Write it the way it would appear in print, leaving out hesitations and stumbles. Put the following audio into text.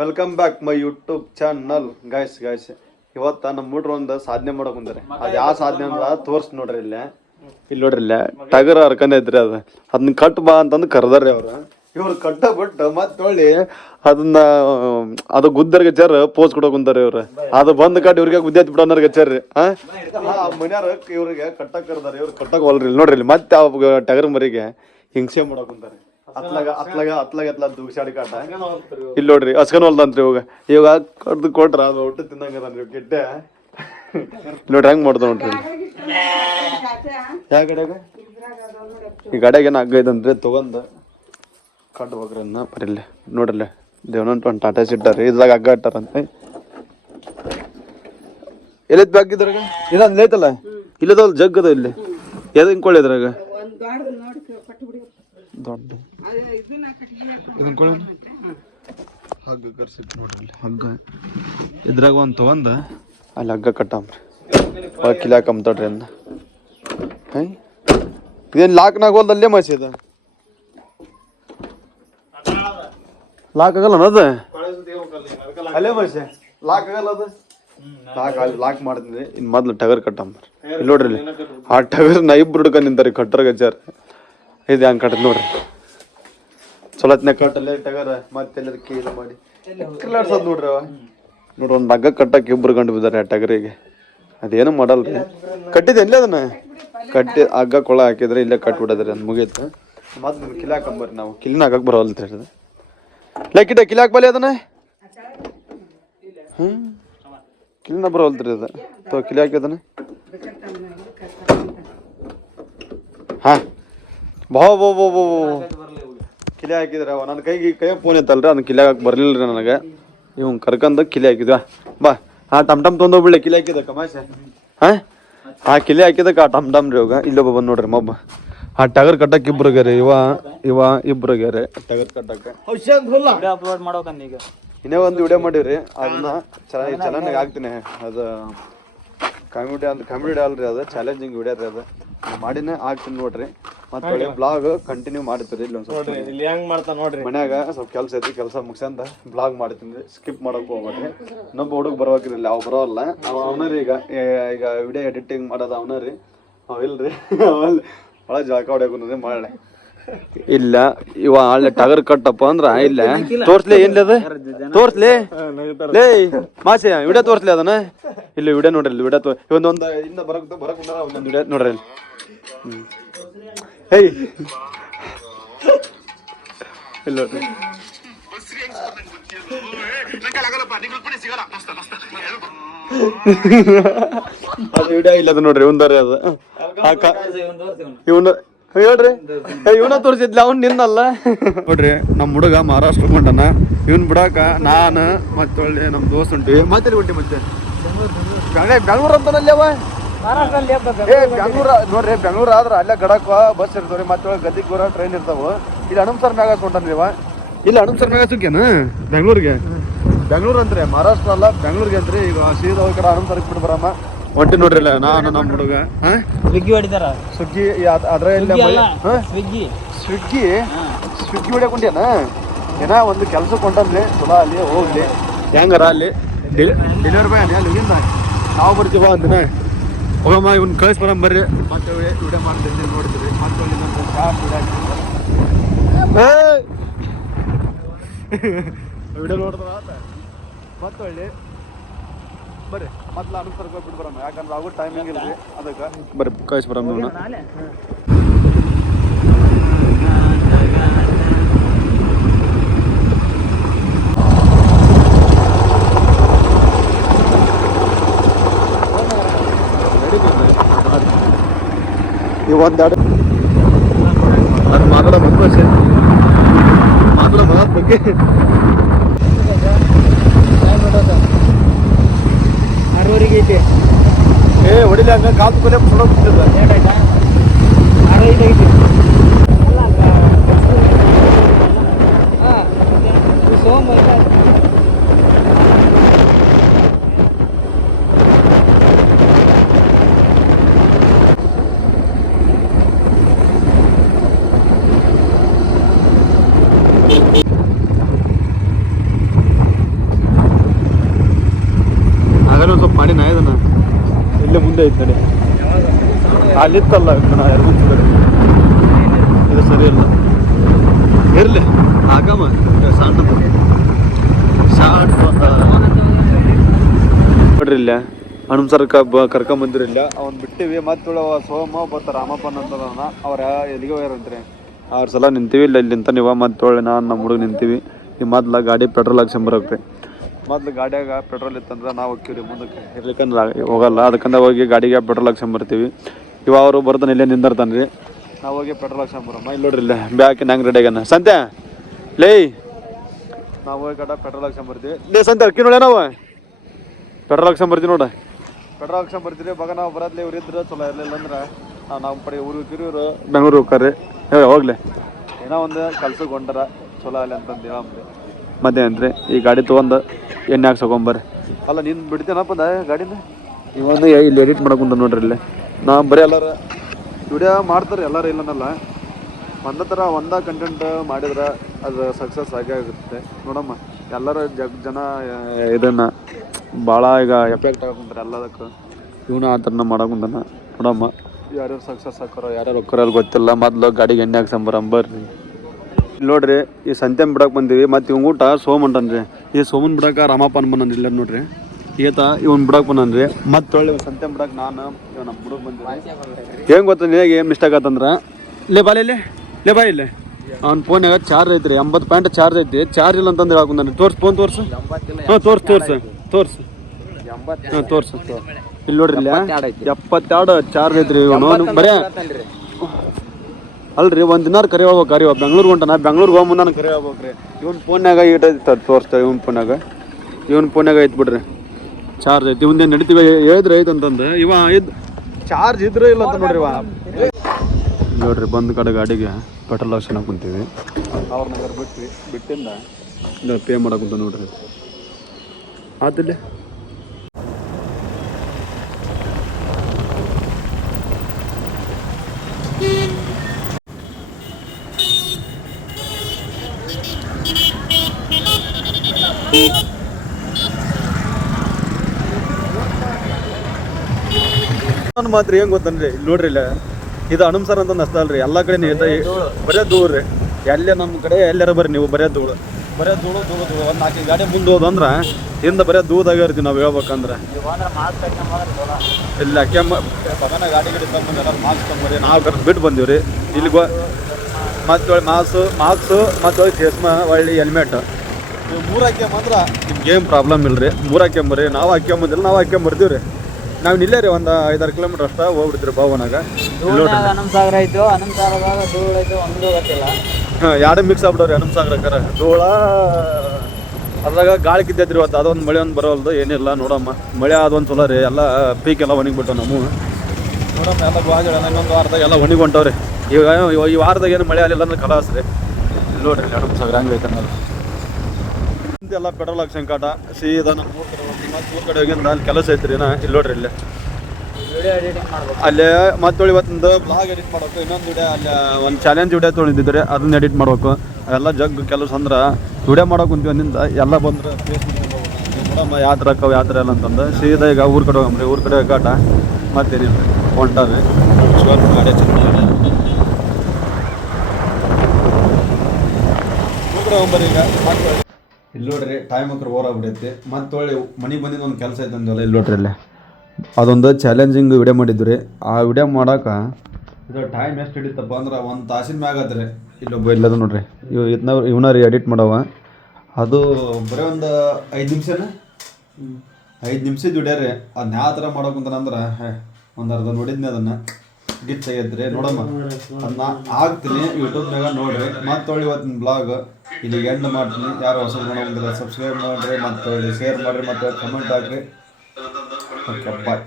Welcome back my YouTube channel guys ಇವತ್ತ ನಮ್ಮ ಹುಡ್ರು ಒಂದು ಸಾಧನೆ ಮಾಡಕ್ ಕುಂತಾರೆ. ಅದ್ ಯಾವ ಸಾಧನೆ ಅಂದ್ರ ತೋರ್ಸ್ ನೋಡ್ರಿ ಇಲ್ಲಿ ನೋಡ್ರಿ ಇಲ್ಲ ಟಗರ್ ಹರ್ಕೊಂಡೈತ್ರಿ ಅದನ್ನ ಕಟ್ ಬಾ ಅಂತಂದು ಕರ್ದಾರ್ರಿ ಇವ್ರು ಕಟ್ಟ ಬಿಟ್ಟು ಮತ್ತೆ ಹೊಳ್ಳಿ ಅದನ್ನ ಅದು ಗುದ್ದರ್ಗೆ ಚೇರ್ ಪೋಸ್ ಕೊಡಕ್ ಕುಂತಾರ ಇವ್ರು. ಅದು ಬಂದ್ ಕಟ್ ಇವ್ರಿಗೆ ಗುದ್ದಿ ಬಿಡೋನರ್ ಗಚ್ಚಾರ್ರಿ ಮನ್ಯಾರ ಇವ್ರಿಗೆ ಕಟ್ಟಕ್ ಕರ್ದಾರ. ಇವ್ರು ಕಟ್ಟಕ್ ಹೊಲ್ರಿ ನೋಡ್ರಿ ಇಲ್ಲಿ ಮತ್ತೆ ಟಗರ್ ಮರಿಗೆ ಹಿಂಸೆ ಮಾಡಕ್ ಕುಂತಾರ. ಅತ್ಲಾಗ ದೂಸಾಡಿ ಕಾಟ ಇಲ್ಲಿ ನೋಡ್ರಿ ಹಸ್ಕನ್ ಹೊಲ್ದಂತ್ರಿ ಇವಾಗ ಕಡ್ದು ಕೊಟ್ರ ಅದು ಒಟ್ಟು ತಿನ್ನಂಗದನ್ರಿ ಗೆಡ್ಡೆ ನೋಡ್ರಿ ಹೆಂಗ್ ಮಾಡ್ದ ನೋಡ್ರಿ. ಯಾವ ಗಡ್ಯಾಗ ಈ ಗಡ್ಯಾಗ ಏನ್ ಹಗ್ಗ ಐತಂದ್ರಿ ತಗೊಂಡ್ ಕಟ್ ಹೋಗ್ರನ್ನ ಬರಿಲ್ಲ ನೋಡ್ರಲ್ಲ ದೇವನಂತ ಒಂದು ಟಾಟಾ ಸಿಟ್ಟಾರಿ ಇದ್ರಾಗ ಹಗ್ಗ ಇಟ್ಟಾರಂತ. ಎಲ್ಲಿದ್ ಬ್ಯಾಗ್ ಇದ್ರಾಗ ಇದಂದ್ ಐತಲ್ಲ ಇಲ್ಲದಲ್ಲ ಜಗ್ ಅದ ಇಲ್ಲಿ ಎದ್ ಹಿಂಕೊಳ್ಳಿ ಇದ್ರಾಗ ದೊಡ್ಡ ಹಗ್ಗ ಕರ್ಸಿಟ್ ನೋಡ್ರಿ ಹಗ್ಗ ಇದ್ರಾಗ ಒಂದ್ ತಗೊಂಡ ಅಲ್ಲಿ ಹಗ್ಗ ಕಟ್ಟಮ್ರಿ ಕಿಲಾಕಂತಡ್ರಿ ಅಂದ. ಇದೇನ್ ಲಾಕ್ನಾಗ ಹೋಲ್ದಲ್ಲೇ ಮಸಿ ಅದ ಲಾಕ್ ಆಗಲ್ಲ ಅದ ಅಲ್ಲೇ ಮಸಿ ಲಾಕ್ ಆಗಲ್ಲ ಅದು ಲಾಕ್ ಮಾಡ್ತೀನಿ. ಇನ್ ಮೊದ್ಲು ಟಗರ್ ಕಟ್ಟಮ್ರಿ ಇಲ್ಲಿ ನೋಡ್ರಿ ಇಲ್ಲಿ ಆ ಟಗರ್ ನಾ ಇಬ್ರು ಹುಡ್ಕೊಂಡ್ ನಿಂತಾರಿ ಕಟ್ಟರ್ ಗಜ್ಜಾರ ಇದು ಹಂಗೆ ಕಟ್ಟದ್ ನೋಡ್ರಿ ಚೊಲತ್ನ ಕಟ್ಟಲ್ಲೇ ಟಗರ ಮತ್ತೆ ಕೀಲ ಮಾಡಿ ಕಿಲಾಡ್ಸದ್ ನೋಡ್ರಿ ನೋಡ್ರಿ ಒಂದ್ ಹಗ್ಗ ಕಟ್ಟಕ್ ಇಬ್ರು ಗಂಡು ಬಿದ್ದಾರ ಟಗರಿಗೆ. ಅದೇನು ಮಾಡಲ್ರಿ ಕಟ್ಟಿದೆ ಇಲ್ಲೇ ಅದನ್ನ ಕಟ್ಟಿ ಹಗ್ಗ ಕೊಳ ಹಾಕಿದ್ರೆ ಇಲ್ಲೇ ಕಟ್ಬಿಡದ್ರಿ ಅದ್ ಮುಗೀತು. ಮತ್ ನಿಮ್ ಕಿಲಿ ಹಾಕೊಂಬರ್ರಿ ನಾವು ಕಿಲಿನ ಹಾಕಕ್ ಬರವಲ್ರಿ ಅದು ಲೆಕ್ಕಿಟ ಕಿಲಿ ಹಾಕ್ಬಲ್ಲಿ ಅದನ್ನ ಕಿಲಿನ ಬರವಲ್ತ್ರಿ ಅದು ಕಿಲಿ ಹಾಕಿದನ ಹಾ ಬೋ ಕಿಲಿ ಹಾಕಿದ್ರ ನನ್ನ ಕೈ ಫೋನ್ ಇತ್ತಲ್ರಿ ಅದನ್ನ ಕಿಲಿ ಹಾಕಕ್ ಬರ್ಲಿಲ್ರಿ ನನಗೆ. ಇವ್ ಕರ್ಕೊಂಡ್ ಕಿಲಿ ಹಾಕಿದ್ವ ಬಾ ಆ ಟಮ್ ತೊಗೊಂಡೋಗ್ಬಿಡ್ಲಿ ಕಿಲಿ ಹಾಕಿದ ಕಮಾಸೆ ಆ ಕಿಲಿ ಹಾಕಿದಕ್ಕೆ ಆ ಟಮ್ ರೀ ಇವಾಗ ಇಲ್ಲೊಬ್ಬ ಬಂದ್ ನೋಡ್ರಿ ಮಬ್ಬ ಆ ಟಗರ್ ಕಟ್ಟಕ್ ಇಬ್ರಿಗಾರಿ ಇವ ಇಬ್ರಿಗಾರಿ ಟಗರ್ ಕಟ್ಟಕ ಇನ್ನೇ ಒಂದು ವಿಡಿಯೋ ಮಾಡಿವ್ರಿ ಅದನ್ನ ಚೆನ್ನಾಗಿ ಹಾಕ್ತೀನಿ. ಅದು ಕಾಮಿಡಿ ಅಲ್ರಿ ಅದು ಚಾಲೆಂಜಿಂಗ್ ವಿಡಿಯೋ ರೀ ಅದು ಮಾಡಿನೇ ಹಾಕ್ತೀನಿ ನೋಡ್ರಿ. ಮತ್ತೆ ಬ್ಲಾಗ್ ಕಂಟಿನ್ಯೂ ಮಾಡ್ತೀರಿ ಇಲ್ಲಿ ಮನ್ಯಾಗ ಸ್ವಲ್ಪ ಕೆಲಸ ಐತಿ ಕೆಲಸ ಮುಗಿಸಂದ ಬ್ಲಾಗ್ ಮಾಡ್ತೀನಿ ಸ್ಕಿಪ್ ಮಾಡಕ್ ಹೋಗ್ಬೇಡ್ರಿ. ಇನ್ನೊಬ್ಬ ಹುಡುಗ ಬರ್ಬೇಕ್ರಿ ಅವ್ ಬರೋಲ್ಲ ಅವನರಿ ಈಗ ವಿಡಿಯೋ ಎಡಿಟಿಂಗ್ ಮಾಡೋದು ಅವನರಿ ಇಲ್ರಿ ಒಳ ಜಳಕ ಹೊಡ್ಯಾಕ ಮಾಡಲೆ ಇಲ್ಲ ಇವ ಹಳ್ಳಿ ಟಗರ್ ಕಟ್ಟಪ್ಪ ಅಂದ್ರ ಇಲ್ಲ ತೋರ್ಸ್ಲಿ ಏನ್ಲಿ ಅದ ತೋರ್ಸ್ಲಿ ಲೇ ಮಾಸಿ ವಿಡಿಯೋ ತೋರ್ಸ್ಲಿ ಅದನ್ನ ಇಲ್ಲಿ ವಿಡಿಯೋ ನೋಡ್ರಿ ಇಲ್ಲಿ ವಿಡಿಯೋ ಇವೊಂದೊಂದು ಇಂದ ಬರಕ್ ಒಂದೊಂದು ವಿಡಿಯೋ ನೋಡ್ರಿ ಇಲ್ಲಿ ಹೇಯ್ ಇಲ್ಲ ನೋಡ್ರಿ ಅದು ವಿಡಿಯೋ ಇಲ್ಲ ಅದು ನೋಡ್ರಿ ಇವಂದಾರಿ ಅದು ಇವನು ಹೇಳ್ರಿ ಇವನ ತೋರಿಸಿದ್ಲ ಅವ್ನು ನಿನ್ನಲ್ಲ ನೋಡ್ರಿ ನಮ್ ಹುಡುಗ ಮಹಾರಾಷ್ಟ್ರ ಕೊಂಡನ ಇವನ್ ಬಿಡಾಕ ನಾನು ಮತ್ತೆ ಒಳ್ಳೆ ನಮ್ ದೋಸ್ತ್ ಉಂಟಿವಿ ಮತ್ತೆ ಹೊಂಟಿ ಮತ್ತೆ ಬೆಂಗಳೂರು ಅಂತಾನಲ್ಲಿ ಅವ ಬೆಂಗಳೂರ ನೋಡ್ರಿ ಬೆಂಗಳೂರು ಆದ್ರ ಅಲ್ಲೇ ಗಡಕ ಬಸ್ ಇರ್ತಾವ್ರಿ ಮತ್ತೆ ಗದ್ದಿಗೆ ಬರೋ ಟ್ರೈನ್ ಇರ್ತಾವ. ಇಲ್ಲಿ ಹಣಮಸರ್ ಮ್ಯಾಗ ಕೊಂಡನ್ರಿ ಇವ ಇಲ್ಲ ಹಣಮಸರ್ ಮ್ಯಾಗ ಸುಕ್ಕೇನ ಬೆಂಗಳೂರಿಗೆ ಬೆಂಗಳೂರು ಅಂತ್ರಿ ಮಹಾರಾಷ್ಟ್ರ ಅಲ್ಲ ಬೆಂಗಳೂರಿಗೆ ಅಂತ್ರಿ. ಈಗ ಸೀದಾ ಹೋಗಿ ಹಣಮಸರ್ ಬಿಟ್ಟು ಬರಮ್ಮ ಹೊಂಟಿ ನೋಡ್ರಿ ನಾನು ನಮ್ಮ ಹುಡುಗ ಸ್ವಿಗ್ಗಿ ಹೊಡಿತಾರ ಸ್ವಿಗ್ಗಿ ಅದ್ರ ಸ್ವಿಗ್ಗಿ ಹೊಡ್ಯಾಕೊಂಡೇನ ಏನ ಒಂದು ಕೆಲ್ಸಕ್ಕೆ ಹೊಂಟನ್ರಿ ಚಲೋ ಅಲ್ಲಿ ಹೋಗ್ಲಿ ಹೆಂಗಾರ ಅಲ್ಲಿ ಡೆಲಿವರಿ ಬಾಯ್ ಅಲ್ಲಿ ಹೋಗಿಂದ ನಾವು ಬರ್ತೀವ ಅಂದಿನ ಹೋಗಮ್ಮ ಇವ್ನ ಕಳ್ಸಿ ಬರಮ್ ಬರ್ರಿ ಮತ್ತೆ ವಿಡಿಯೋ ಮಾಡ್ತಿರ್ತೀವಿ ನೋಡ್ತೀವಿ ಮತ್ತೆ ವಿಡಿಯೋ ನೋಡಿದ್ರ ಮತ್ತೆ ಒಳ್ಳೆ ಬರ್ರಿ ಮತ್ತೆ ನಾನು ಸರ್ಕ ಬಿಟ್ಟು ಬರಮ್ಮ ಯಾಕಂದ್ರೆ ಆಗೋ ಟೈಮಿಂಗ್ ಇಲ್ರಿ ಅದಕ್ಕೆ ಬರ್ರಿ ಕಳ್ಸಿ ಬರಮ್ಮ ನೀವು ಒಂದೆರಡು ಅದು ಮಾತಾಡೋ ಬಗ್ಗೆ ಹೊಡಿಲಿ ಹಂಗ ಕಾಲು ಕೊಲೆ ಬಿಡ್ತದ ಸ್ವಲ್ಪ ಮಾಡಿನ ಇದನ್ನ ಇಲ್ಲೇ ಮುಂದೆ ಐತೆ ನೋಡಿ ಅಲ್ಲಿತ್ತಲ್ಲ ಇದು ಸರಿ ಇಲ್ಲ ಇರಲಿ ಹಾಕಮ್ಮ ಸಣ್ಣದು ಶಾರ್ಟ್ ನೋಡ್ರಿ ಇಲ್ಲ ಹನುಮಸರ್ ಕರ್ಕೊಂಬಂದಿರಿಲ್ಲ ಅವ್ನು ಬಿಟ್ಟಿವಿ ಮತ್ತೆ ಸೋಮ ಬರ್ತಾರೆ ರಾಮಪ್ಪನ ಅಂತದವನ ಅವ್ರ ಎಲ್ಲಿಗೆ ಹೋಗ್ಯಾರಂತ್ರಿ ಅವ್ರ ಸಲ ನಿಂತೀವಿ ಇಲ್ಲ ಇಲ್ಲಿಂತ ನೀವು ಮತ್ತೆ ನಾನು ನಮ್ಮ ಹುಡುಗ ನಿಂತೀವಿ ಈ ಮೊದ್ಲು ಗಾಡಿ ಪೆಟ್ರೋಲ್ ಹಾಕ್ಸಂಬರಕ್ರಿ ಮೊದ್ಲು ಗಾಡಿಯಾಗ ಪೆಟ್ರೋಲ್ ಇತ್ತಂದ್ರೆ ನಾವು ಹೋಗ್ತೀವಿ ಮುಂದಕ್ಕೆ ಇರ್ಲಿಕ್ಕಂದ್ರೆ ಹೋಗಲ್ಲ ಅದಕ್ಕಂದ್ರೆ ಹೋಗಿ ಗಾಡಿಗೆ ಪೆಟ್ರೋಲ್ ಹಾಕ್ಸಂಬರ್ತೀವಿ ಇವ ಅವರು ಬರ್ತಾನೆ ಇಲ್ಲೇ ನಿಂದಿರ್ತಾನೆ ರೀ ನಾವು ಹೋಗಿ ಪೆಟ್ರೋಲ್ ಹಾಕ್ಸಂಬರಮ್ಮ ಇಲ್ಲಿ ನೋಡ್ರಿ ಇಲ್ಲೇ ಬ್ಯಾಕಿನ ಹೆಂಗೆ ರೆಡಿ ಆಗ್ಯಾನ ಸಂತೆ ಲೇ ನಾವು ಹೋಗಿ ಗಡ ಪೆಟ್ರೋಲ್ ಹಾಕ್ಸಂಬರ್ತೀವಿ ಲೇ ಸಂತೆ ಅಕ್ಕಿ ನೋಡ್ಯ ನಾವು ಪೆಟ್ರೋಲ್ ಹಾಕ್ಸಂಬರ್ತೀವಿ ನೋಡ ಪೆಟ್ರೋಲ್ ಹಾಕ್ಸಂಬರ್ತೀವಿ ಬಗ ನಾವು ಬರೋದ್ಲಿ ಇವ್ರು ಇದ್ರೆ ಚಲೋ ಇರಲಿಲ್ಲ ಅಂದ್ರೆ ನಾವು ಪಡಿ ಊರಿಗೆ ಇವ್ರು ಬೆಂಗಳೂರು ಹೋಗ್ತಾರೆ ಹೋಗ್ಲಿ ಏನೋ ಒಂದು ಕೆಲ್ಸಕ್ಕೆ ಹೊಂಟಾರ ಚಲೋ ಅಲ್ಲಿ ಅಂತಂದು ಹೇಳಂಬ್ರಿ ಮತ್ತೆ ಅಂದ್ರೆ ಈ ಗಾಡಿ ತೊಗೊಂಡು ಎಣ್ಣೆ ಹಾಕ್ಸಕೊಂಬರ್ರಿ ಅಲ್ಲ ನೀನು ಬಿಡ್ತೇನಪ್ಪ ಗಾಡಿನ ಇವೊಂದು ಇಲ್ಲಿ ಎಡಿಟ್ ಮಾಡಕ್ಕಂತ ನೋಡ್ರಿ ಇಲ್ಲಿ ನಾವು ಬರೀ ಎಲ್ಲರ ವಿಡಿಯೋ ಮಾಡ್ತಾರೆ ಎಲ್ಲರೂ ಇಲ್ಲನಲ್ಲ ಒಂದೇ ಥರ ಒಂದೇ ಕಂಟೆಂಟ್ ಮಾಡಿದ್ರೆ ಅದು ಸಕ್ಸಸ್ ಆಗೇ ಆಗುತ್ತೆ ನೋಡಮ್ಮ ಎಲ್ಲರೂ ಜನ ಇದನ್ನು ಭಾಳ ಈಗ ಎಫೆಕ್ಟ್ ಹಾಕೊಂತಾರೆ ಎಲ್ಲದಕ್ಕೂ ಇವನು ಆ ಥರನ ಮಾಡಕ್ಕಂತಾನ ನೋಡಮ್ಮ ಯಾರ್ಯಾರು ಸಕ್ಸಸ್ ಹಾಕೋರೋ ಯಾರ್ಯಾರು ಹೋಗ್ತಾರೋ ಅಲ್ಲಿ ಗೊತ್ತಿಲ್ಲ ಮೊದಲು ಗಾಡಿಗೆ ಎಣ್ಣೆ ಹಾಕ್ಸಂಬರ್ರಿ ಇಲ್ಲಿ ನೋಡ್ರಿ ಈ ಸಂತೆ ಬಿಡಕ್ಕೆ ಬಂದೀವಿ ಮತ್ತು ಇವ್ ಊಟ ಸೋಮಂಟನ್ರಿ ಈ ಸೋಮನ್ ಬಿಡಕ್ಕೆ ರಾಮಪ್ಪನ ಬಂದನ್ರಿ ಇಲ್ಲ ನೋಡ್ರಿ ಈತ ಇವನ್ ಬಿಡಕ್ಕೆ ಬಂದನ್ರಿ ಮತ್ತೆ ಒಳ್ಳೆ ಸಂತೆ ಬಿಡಕ್ಕೆ ನಾನು ಇವ್ ನಮ್ಮ ಹುಡುಗ ಬಂದಿದ್ದೆ ಹೆಂಗೆ ಗೊತ್ತ ನಿನಗೆ ಏನು ಮಿಸ್ಟೇಕ್ ಆತಂದ್ರೆ ಲೇ ಬಾಲಿ ಇಲ್ಲಿ ಅವ್ನ ಫೋನ್ಯಾಗ ಚಾರ್ಜ್ ಐತ್ರಿ 80 ಚಾರ್ಜ್ ಐತಿ ಚಾರ್ಜ್ ಇಲ್ಲ ಅಂತಂದು ಹೇಳಕ್ಕೆ ತೋರ್ಸು ಫೋನ್ ತೋರ್ಸು ಹಾಂ ತೋರ್ಸು ಹಾಂ ತೋರ್ಸು ಇಲ್ಲಿ ನೋಡ್ರಿ ಇಲ್ಲ 72 ಚಾರ್ಜ್ ಐತ್ರಿ ಇವನು ಬರೇ ಅಲ್ರಿ ಒಂದು ದಿನ ಕರಿ ಹೇಳ್ಬೇಕು ಇವ ಬೆಂಗ್ಳೂರ್ಗೆ ಹೊಂಟ ನಾ ಬೆಂಗ್ಳೂರ್ಗೆ ಹೋಗಿ ಮುಂದೆ ನಾನು ಕರಿ ಹೇಳ್ಬೇಕ್ರಿ ಇವ್ನ ಫೋನ್ಯಾಗ ಇಟ್ಟೈತಿ ತೋರಿಸ್ತಾ ಇವನ್ ಫೋನ್ಯಾಗ ಐತಿ ಬಿಡ್ರಿ ಚಾರ್ಜ್ ಐತಿ ಇವಂದೇ ನಡಿತೀವಿ ಹೇಳಿದ್ರೆ ಐತೆ ಅಂತಂದು ಇವ ಚಾರ್ಜ್ ಇದ್ರೆ ಇಲ್ಲ ಅಂತ ನೋಡ್ರಿ ಇವ ನೋಡ್ರಿ ಬಂದ್ ಕಡೆ ಗಾಡಿಗೆ ಪೆಟ್ರೋಲ್ ಹಾಕ್ಸೋಣ ಕುಂತೀವಿ ಅವ್ರ ನಗರ ಬಿಟ್ಟಿಂದ ಇಲ್ಲ ಪೇ ಮಾಡಕ್ಕಂತ ನೋಡ್ರಿ ಆತಿಲ್ಲ ಮಾತ್ರ ಹೆಂಗ್ ಗೊತ್ತನ್ರಿ ಇಲ್ಲಿ ನೋಡ್ರಿ ಇಲ್ಲ ಇದು ಹನುಮಸರ್ ಅಂತಂದು ಅಷ್ಟ ಅಲ್ರಿ ಎಲ್ಲ ಕಡೆ ಬರೇ ಧೂಳು ರೀ ಎಲ್ಲೇ ನಮ್ಮ ಕಡೆ ಎಲ್ಲಾರ ಬರ್ರಿ ನೀವು ಬರೇ ಧೂಳು ಒಂದು 4 ಗಾಡಿ ಮುಂದೆ ಹೋದಂದ್ರೆ ಹಿಂದೆ ಬರೇ ಧೂಳದಾಗ ಇರ್ತೀವಿ ನಾವು ಹೇಳ್ಬೇಕಂದ್ರೆ ಇಲ್ಲ ಬಗನ ಗಾಡಿ ತಗೊಂಡು ಎಲ್ಲ ಮಾಸ್ಕ್ ತಗೊಂಬರಿ ನಾವು ಕರೆದು ಬಿಟ್ಟು ಬಂದೀವಿ ರೀ ಇಲ್ಲಿ ಮತ್ತೆ ಒಳ್ಳೆ ಮಾಸ್ಕ್ ಮತ್ತೆ ಒಳ್ಳೆ ಚಸ್ಮಾ ಒಳ್ಳೆ ಹೆಲ್ಮೆಟ್ ನೀವು 3 ಹಾಕ್ಯಂಬಂದ್ರೆ ನಿಮ್ಗೆ ಏನು ಪ್ರಾಬ್ಲಮ್ ಇಲ್ಲ ರೀ 3 ಹಾಕ್ಯಂಬರಿ ನಾವು ಹಾಕ್ಯಂಬಂದಿಲ್ಲ ನಾವು ಹಾಕ್ಯಂಬರ್ತೀವಿ ರೀ ನಾವು ಇಲ್ಲೇ ರೀ ಒಂದು 5-6 ಕಿಲೋಮೀಟರ್ ಅಷ್ಟ ಹೋಗ್ಬಿಡ್ತೀರಿ ಭಾವನಾಗ ಹನುಮಸಾಗರ ಆಯ್ತು ಹನುಮಸಾಗರದಾಗ ಧೂಳು ಐತೆ ಒಂದು ಗೊತ್ತಿಲ್ಲ ಹಾಂ ಎರಡು ಮಿಕ್ಸ್ ಆಗ್ಬಿಡವ್ರಿ ಹನುಮಸಾಗರಕ್ಕರ ಧೂಳ ಅದ್ರಾಗ ಗಾಳಿ ಕಿತ್ತೈತ್ರಿ ಇವತ್ತು ಅದೊಂದು ಮಳೆ ಒಂದು ಬರೋಲ್ದು ಏನಿಲ್ಲ ನೋಡಮ್ಮ ಮಳೆ ಅದೊಂದು ಚಲೋ ರೀ ಎಲ್ಲ ಪೀಕ್ ಎಲ್ಲ ಒಣಗಿಬಿಟ್ಟು ನಮ್ಮ ನೋಡಮ್ಮ ಎಲ್ಲ ಗಾಜಳ ಇನ್ನೊಂದು ವಾರದಾಗ ಎಲ್ಲ ಒಣಗಿ ಹೊಂಟವ್ರಿ ಈ ವಾರದಾಗ ಏನು ಮಳೆ ಆಗಲಿಲ್ಲ ಅಂದ್ರೆ ಕಲಾಸ್ ರೀ ಇಲ್ಲಿ ನೋಡ್ರಿ ಹನುಮಸಾಗರ ಹಂಗೆ ಐತೆ ಅನ್ನೋದು ಎಲ್ಲ ಪೆಟ್ರೋಲ್ ಹಾಕಿ ಸಂಕಟ ಸೀದಾ ನಮ್ಮ ಮೂರು ಕಡೆ ಹೋಗಿಂದ ಅಲ್ಲಿ ಕೆಲಸ ಐತ್ರಿ ಇಲ್ಲಿ ನೋಡ್ರಿ ಇಲ್ಲೇ ಅಲ್ಲೇ ಮತ್ತೆ ಇವತ್ತಿಂದ ಬ್ಲಾಗ್ ಎಡಿಟ್ ಮಾಡ್ಬೇಕು ಇನ್ನೊಂದು ವಿಡಿಯೋ ಅಲ್ಲಿ ಒಂದು ಚಾಲೆಂಜ್ ವಿಡಿಯೋ ತೊಗೊಂಡಿದ್ರಿ ಅದನ್ನ ಎಡಿಟ್ ಮಾಡ್ಬೇಕು ಅವೆಲ್ಲ ಜಗ್ ಕೆಲಸ ಅಂದ್ರೆ ವಿಡಿಯೋ ಮಾಡೋಕೆ ಕುಂತೀವಿ ಅಂದಿಂದ ಎಲ್ಲ ಬಂದ್ರೆ ನೋಡಮ್ಮ ಯಾವ ಥರ ಅಕ್ಕವು ಯಾವ ಥರ ಎಲ್ಲ ಅಂತಂದು ಸೀದಾ ಈಗ ಊರ ಕಡೆ ಹೋಗಮ್ರಿ ಊರ ಕಡೆ ಕಾಟ ಮತ್ತೇನಿಲ್ಲ ಹೊಂಟಾವೆ ಶೋರ್ ಗಾಡಿ ಊರ ಕಡೆ ಹೋಗ್ಬರಿ ಈಗ ಮತ್ತೆ ಇಲ್ಲಿ ನೋಡ್ರಿ ಟೈಮ್ ಅಕ್ರ ಓರಾಗ್ಬಿಡೈತಿ ಮತ್ತೆ ಒಳ್ಳೆ ಮನೆಗೆ ಬಂದಿದ್ದು ಒಂದು ಕೆಲಸ ಐತೆ ಅಂದಲ್ಲ ಇಲ್ಲಿ ನೋಡ್ರಿ ಅಲ್ಲೇ ಅದೊಂದು ಚಾಲೆಂಜಿಂಗ್ ವಿಡಿಯೋ ಮಾಡಿದ್ದು ರೀ ಆ ವಿಡಿಯೋ ಮಾಡೋಕೆ ಇದು ಟೈಮ್ ಎಷ್ಟು ಹಿಡಿತಪ್ಪ ಅಂದ್ರೆ 1 ತಾಸಿನ ಮ್ಯಾಗ ಆದ್ರಿ ಇಲ್ಲೊಬ್ಬ ಇಲ್ಲದ ನೋಡ್ರಿ ಇವನ ರೀ ಎಡಿಟ್ ಮಾಡವ ಅದು ಬರೀ ಒಂದು 5 ನಿಮಿಷನ 5 ನಿಮಿಷದ ವಿಡಿಯೋ ರೀ ಅದನ್ನ ಯಾವ ಥರ ಮಾಡೋಕಂತಾನಂದ್ರೆ ಒಂದು ಅರ್ಧ ನೋಡಿದ್ನಿ ಅದನ್ನು ಗಿಚ್ ಆಗೈತ್ರಿ ನೋಡಮ್ಮ ಅದನ್ನ ಹಾಕ್ತೀನಿ ಯೂಟ್ಯೂಬ್ನಾಗ ನೋಡ್ರಿ ಮತ್ತೆ ಒಳ್ಳೆ ಇವತ್ತಿನ ಬ್ಲಾಗ್ ಇಲ್ಲಿಗೆ ಎಂಡ್ ಮಾಡ್ತೀನಿ ಯಾರು ಹೊಸ ನೋಡೋಂಗಿಲ್ಲ ಸಬ್ಸ್ಕ್ರೈಬ್ ಮಾಡಿರಿ ಮತ್ತೆ ಶೇರ್ ಮಾಡಿರಿ ಮತ್ತು ಕಮೆಂಟ್ ಹಾಕ್ರಿ ಓಕೆ ಬಾಯ್